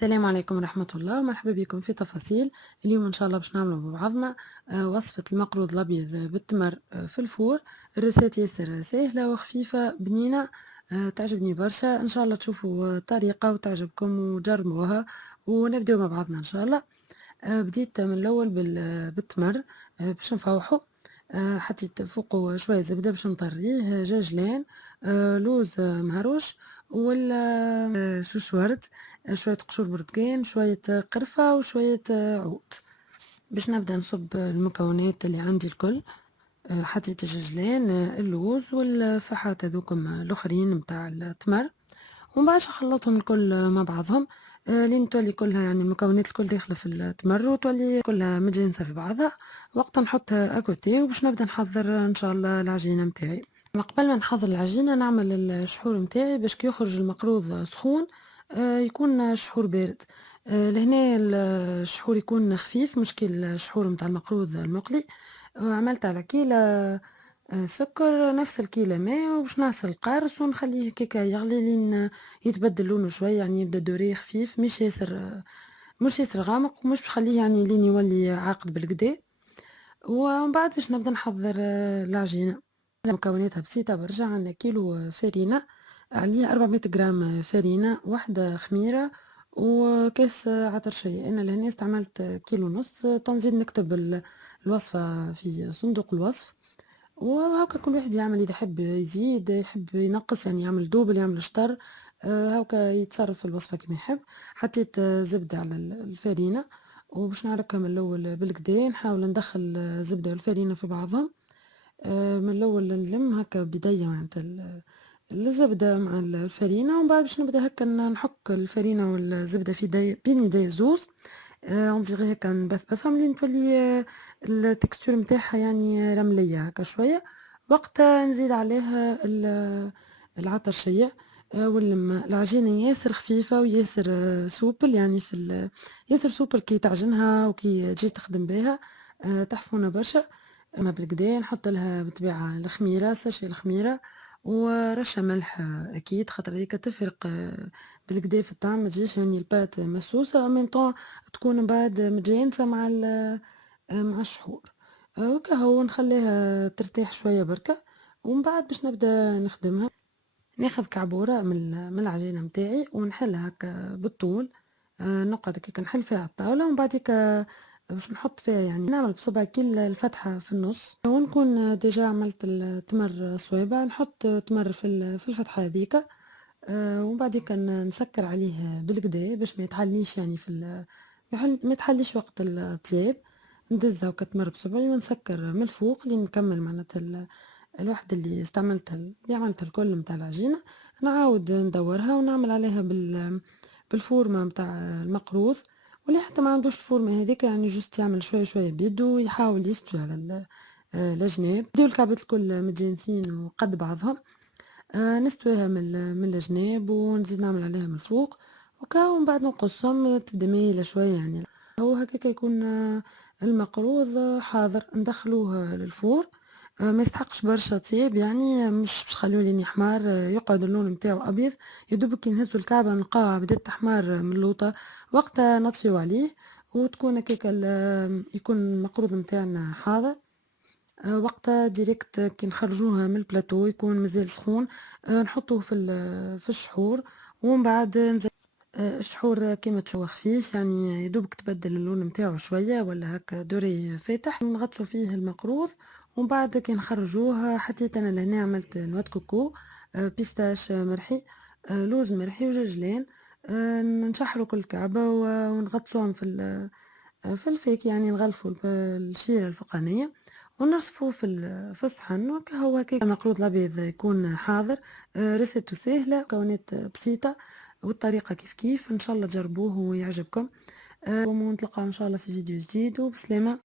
السلام عليكم ورحمة الله، مرحبا بكم في تفاصيل. اليوم إن شاء الله باش نعملوا مع بعضنا وصفة المقروض الأبيض بالتمر في الفور. الريسيت ياسر سهلة وخفيفة بنينة، تعجبني برشا. إن شاء الله تشوفوا الطريقة وتعجبكم وجربوها ونبدأ مع بعضنا إن شاء الله. بديت من الأول بالتمر باش نفوحوا. حطيت فوقه شوية زبدة باش نطريه، جاجلين، لوز مهروش، ولا شوش ورد، شوية قشور برتقان، شوية قرفة، وشوية عود. باش نبدأ نصب المكونات اللي عندي الكل. حطيت الجاجلين، اللوز والفحات هذوكم الآخرين متاع التمر، ومن بعد نخلطهم الكل مع بعضهم لين تولي كلها، يعني المكونات الكل داخلة في التمر وتولي كلها متجانسة في بعضها. وقتها نحطها أكوتي وباش نبدأ نحضر إن شاء الله العجينة متاعي. قبل ما نحضر العجينة نعمل الشحور متاعي باش كي يخرج المقروض سخون يكون شحور بارد. لهنا الشحور يكون خفيف، مش كي الشحور متاع المقروض المقلي. عملت على كيلة سكر، نفس الكيلة ماء، وباش نعصر القارص ونخليه هكاكا يغلي لين يتبدل لونه شوية، يعني يبدا دوري خفيف، مش ياسر غامق، ومش بخليه يعني لين يولي عاقد بالكدا. ومن بعد باش نبدا نحضر العجينة. مكوناتها بسيطة برشا. عندنا كيلو فرينة، عليه 400 جرام فرينة، واحدة خميرة، وكاس عطر شاي. أنا لهنا استعملت كيلو ونص، تنزيد نكتب الوصفة في صندوق الوصف. وهاكا كل واحد يعمل، إذا يحب يزيد يحب ينقص، يعني يعمل دوبل يعمل شطر. هاكا يتصرف في الوصفة كما يحب. حطيت زبدة على الفرينة، وباش نعركها من الأول بالكدا، نحاول ندخل الزبدة والفرينة في بعضهم. من الأول نلم هكا بيديا معناتها الزبدة مع الفرينة، ومن بعد باش نبدا هكا نحك الفرينة والزبدة في بين يدي زوز. اون ديغي هكا نبثبثهم لين تولي التكستور متاعها يعني رملية هكا شوية. وقتها نزيد عليها العطرشية. ونلم العجينة ياسر خفيفة وياسر سوبل، يعني ياسر سوبل كي تعجنها وكي تجي تخدم بها. تحفونة برشا. أما بالكدا نحط لها بالطبيعة الخميرة، ساشي الخميرة، ورشة ملح أكيد، خاطر هذيك تفرق بالكدا في الطعم، متجيش يعني البات مسوسة، أو ميم طون تكون من بعد متجانسة مع مع الشحور. وكهو نخليها ترتاح شوية بركة، ومن بعد باش نبدأ نخدمها. ناخذ كعبورة من العجينة متاعي ونحلها هكا بالطول. نقعد هكاك نحل فيها على الطاولة، ومن بعد هكا باش نحط فيها، يعني نعمل بصبع كل الفتحة في النص، ونكون ديجا عملت التمر صوابع، نحط تمر في الفتحة هذيك. ومن بعد هكا نسكر عليه بالكدا باش ما يتحليش، يعني ما يتحليش وقت الطياب. ندزها هكا تمر بصبعي ونسكر من الفوق لين نكمل معناتها الوحدة اللي استعملتها، اللي عملتها الكل متاع العجينة. نعاود ندورها ونعمل عليها بالفورمة متاع المقروض. واللي حتى ما عندوش الفورمة هذيك، يعني جوست يعمل شوية شوية بيدو ويحاول يستوي على الجناب. بدو الكعبات الكل متجانسين وقد بعضهم. نستويها من الجناب ونزيد نعمل عليها من الفوق. ومن بعد نقصهم تبدا مايلة شوية، يعني هو هكاك يكون المقروض حاضر ندخلوه للفور. ما يستحقش برشا طياب، يعني مش خلوه لين حمار، يقعد اللون متاعو ابيض. يدوب كي نهزو الكعبة نلقاها بدات حمار من اللوطة، وقتها نطفيو عليه. وتكون هكاك يكون المقروض متاعنا حاضر. وقتها ديريكت كي نخرجوها من البلاتو يكون مازال سخون. نحطوه في الشحور، ومن بعد الشحور كيما تشوه خفيف، يعني يدوبك تبدل اللون متاعو شوية ولا هكا دوري فاتح. نغطسو فيه المقروض، ومن بعد كي نخرجوه حطيت انا لهنا عملت نوات كوكو، بيستاش مرحي، لوز مرحي وجاجلين. نشحرو كل كعبة ونغطسوهم في الفيك، يعني نغلفوا الشيرة الفوقانية ونصفوه في الصحن. وكهو هكاك المقروض الأبيض يكون حاضر. ريسيبته سهلة، مكونات بسيطة، والطريقة كيف كيف. إن شاء الله تجربوه ويعجبكم. ونتلقاو إن شاء الله في فيديو جديد، وبسلامة.